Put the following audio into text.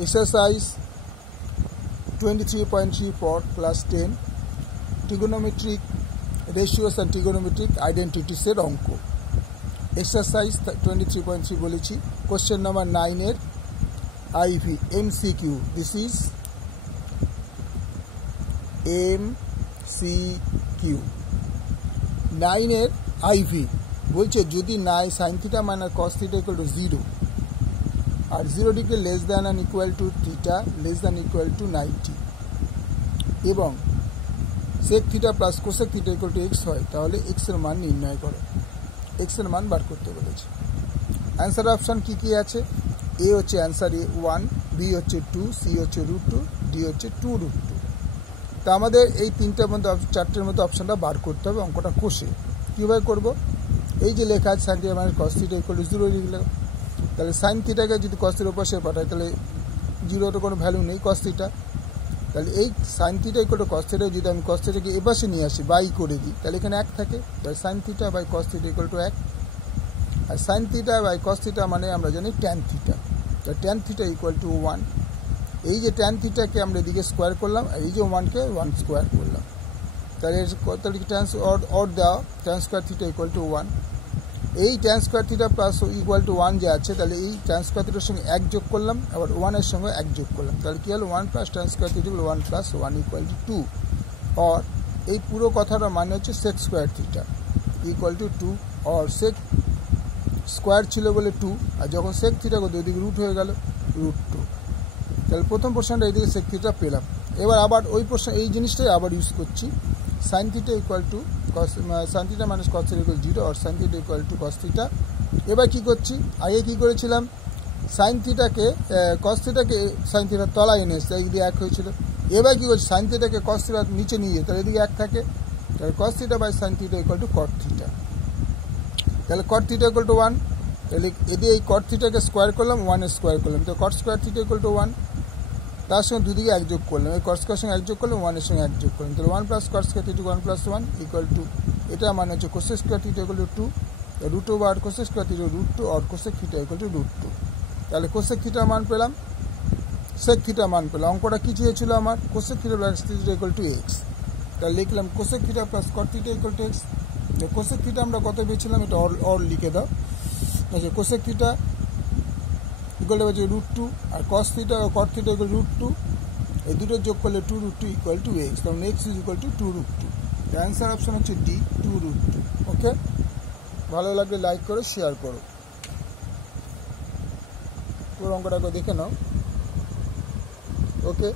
Exercise 23.3 for class 10 trigonometric ratios and trigonometric identities এর অঙ্ক। Exercise 23.3 বলেছি। Question number 9 এর IV MCQ. This is MCQ 9 এর IV বলছে যদি নাই sin theta minus cos theta equal to 0 আর 0 degree less than and equal to theta less than equal to 90 এবং sec theta plus cosec theta equal to x হয়, তাহলে x এর মান নির্ণয় করো। x এর মান বার করতে বলেছে। অ্যান্সার অপশন কি কি আছে? a হচ্ছে অ্যান্সার এ 1, b হচ্ছে 2, c হচ্ছে √2, d হচ্ছে 2√2। তা আমাদের এই তিনটার মধ্যে চারটের মধ্যে অপশনটা বার করতে হবে অঙ্কটা কষে। কীভাবে করব? এই যে লেখা আছে sin theta minus cos theta equal to 0 লিখলে, তাহলে সাইন থিটাকে যদি cos theta উপর সে পাঠায় তাহলে 0 কোনো ভ্যালু নেই cos theta, তাহলে এই sin theta equal to cos theta যদি আমি cos theta কে এপাশে নিয়ে আসি বাই করে দিই তাহলে এখানে 1 থাকে, তাহলে sin theta বাই cos theta equal to 1 আর sin theta বাই cos theta মানে আমরা জানি tan theta, তাহলে tan theta equal to 1। এই যে tan theta কে আমরা এদিকে স্কোয়ার করলাম আর এই যে 1 কে 1 স্কোয়ার করলাম, তাহলে কি tan অর দেওয়া tan square theta equal to 1। এই tan square theta plus equal to 1 যে আছে তাহলে এই tan স্কোয়ার থিটার সঙ্গে 1 যোগ করলাম, আবার 1 এর সঙ্গে 1 যোগ করলাম, তাহলে কি হলো 1 plus tan square theta 1 plus 1 equal to 2। আর এই পুরো কথাটার মানে হচ্ছে sec square theta equal to 2 আর sec স্কোয়ার ছিল বলে 2 আর যখন sec থিটা করতে ওইদিকে রুট হয়ে গেল √2। তাহলে প্রথম পোর্শনটা এইদিকে sec থিটা পেলাম। এবার আবার ওই পোর্শন এই জিনিসটাই আবার ইউজ করছি, sin theta equal to sin theta minus cos theta equal 0 or sin theta equal to cos theta। এবার কি করছি? আগে কি করেছিলাম sin theta কে cos theta কে sin theta তলায় এনে এসে এইদিকে 1 হয়েছিল। এবার কি করছি sin theta কে cos theta নিচে নিয়ে তাহলে এদিকে 1 থাকে, তাহলে cos theta by sin theta equal to cot theta, তাহলে cot theta equal to 1, তাহলে এদিকে এই cot theta কে স্কোয়ার করলাম 1 এর স্কোয়ার করলাম, তো cot square theta equal to 1, তার সঙ্গে দুদিকে 1 যোগ করলাম, এই cos স্কোয়ার সঙ্গে 1 যোগ করলাম 1 এর সঙ্গে 1 যোগ করলাম, তাহলে 1 plus cos square theta 1 plus 1 equal to এটা মানে হচ্ছে cosec square theta equal to 2 √2 আর cosec স্কোয়ার থিটা √2 আর cosec থিটা ইকুয়াল টু √2। তাহলে cosec থিটা মান পেলাম, sec থিটা মান পেলাম। অঙ্কটা কি চেয়েছিল আমার? cosec theta plus theta equal to x, তাহলে লিখলাম cosec theta plus cot theta equal to x। তো cosec থিটা আমরা কত পেয়েছিলাম এটা অর লিখে দাও। আচ্ছা cosec থিটা ইকুয়াল টু হচ্ছে √2 আর cos থিটা ও cot থিটা ইকুয়াল টু √2, এই দুটো যোগ করলে 2√2 ইকুয়াল টু x, কারণ x is equal to 2√2। Answer option হচ্ছে ডি 2√2। ওকে, ভালো লাগলে লাইক করো, শেয়ার করো, পুরো অঙ্কটাকে দেখে নাও। ওকে।